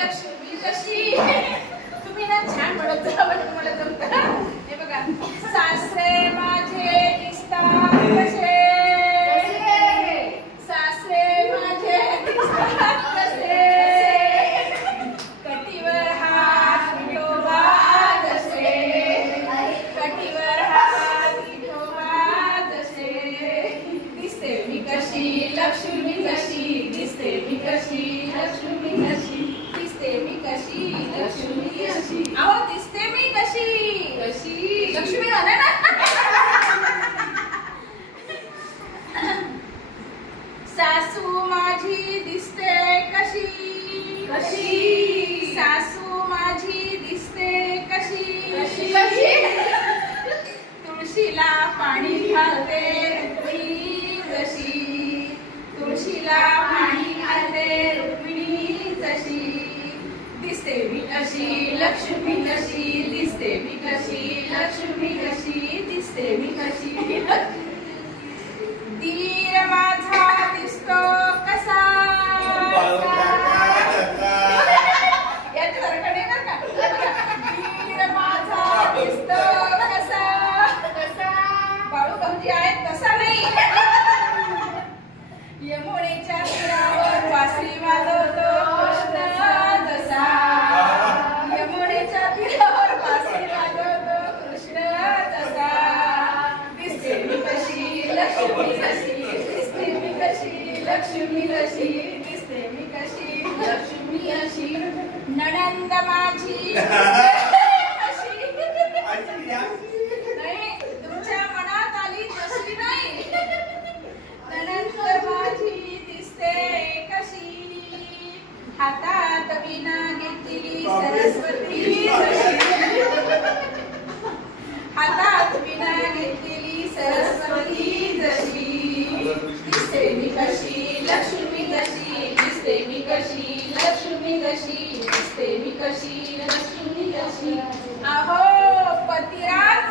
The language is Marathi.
लक्ष्मी कशी तुम्ही ना छान म्हणत जा म्हणजे तुम्हाला जमतं हे बघा सासरे माझे दिसतात कसे सासरे माझे दिसतात कसे कटीवर हात विठोबा जसे कटीवर हात विठोबा जसे दिसते मी कशी लक्ष्मी कशी दिसते मी कशी लक्ष्मी कशी दिसते मी कशी लक्ष्मी कशी अहो दिसते मी कशी कशी लक्ष्मी म्हणा ना सासू माझी दिसते कशी कशी सासू माझी दिसते कशी कशी तुळशीला पाणी घालते रुक्मिणी जशी तुळशीला पाणी घालते रुक्मिणी जशी दिसते मी कशी लक्ष्मी कशी दिसते मी कशी लक्ष्मी कशी दिसते मी कशी धीर माझा दिसतो कसा याच्यासारखं नाही बरं का धीर माझा दिसतो कसा कसा बाळू भाऊजी आहेत तसा नाही यमुनेच्या तीरावर वासरी वाजवतो कृष्ण जसा यमुनेच्या तीरावर वासरी वाजवतो कृष्ण जसा दिसते मी कशी लक्ष्मी कशी दिसते मी कशी लक्ष्मी कशी दिसते मी कशी लक्ष्मी अशी नणंद माझी नाही तुमच्या मनात आली तशी नाही नणंद माझी दिसते कशी हातात वीणा घेतली सरस्वती हातात वीणा घेतली सरस्वती जशी दिसते मी कशी लक्ष्मी कशी दिसते मी कशी लक्ष्मी कशी दिसते मी कशी लक्ष्मी कशी अहो पतिराज